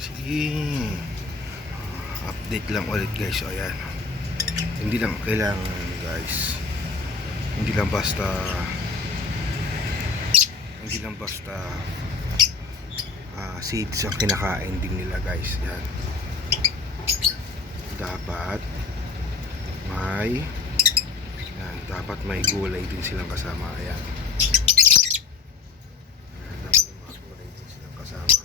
Sige. Update lang ulit guys. So ayan. Hindi lang kailangan guys. Hindi lang basta seeds ang kinakain din nila guys. Yan. Dapat may gulay din silang kasama. Ayan. Dapat may mga gulay din silang kasama.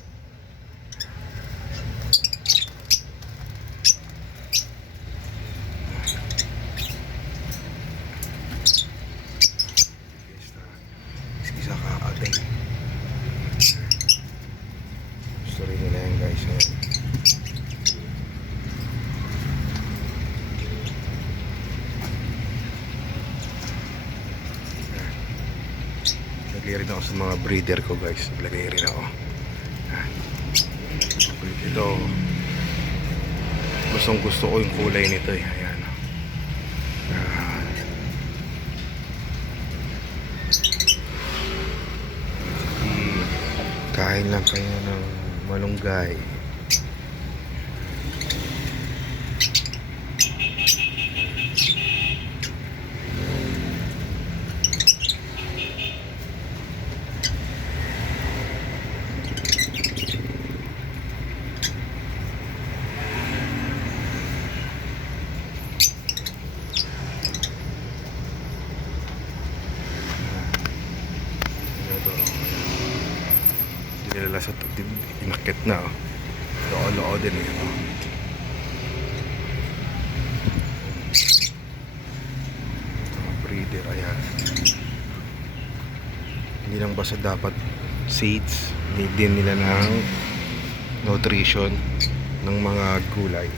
Isa kakatay. Gusto rin nila yan guys. Ayan. Naglagay rin ako sa mga breeder ko guys. Naglagay rin ako. Ito, gustong gusto ko yung kulay nito eh. Ayan. Kain lang kayo ng malunggay. Nilala sa inakit na oh. Loo-loo din eh oh. Breeder, ayan. Hindi lang basta dapat seeds, need din nila ng nutrition ng mga gulay.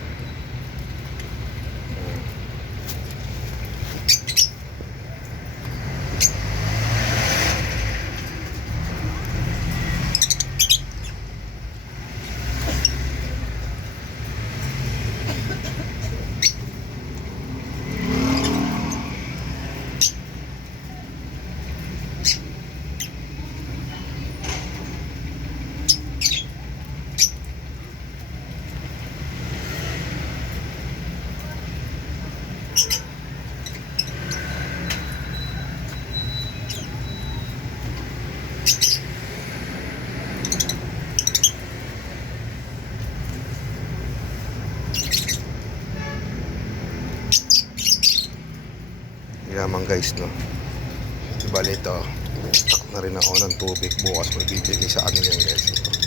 Lamang guys no. Bali ito, stock na rin ako ng tubig. Bukas magbibigay sa kanila guys ito.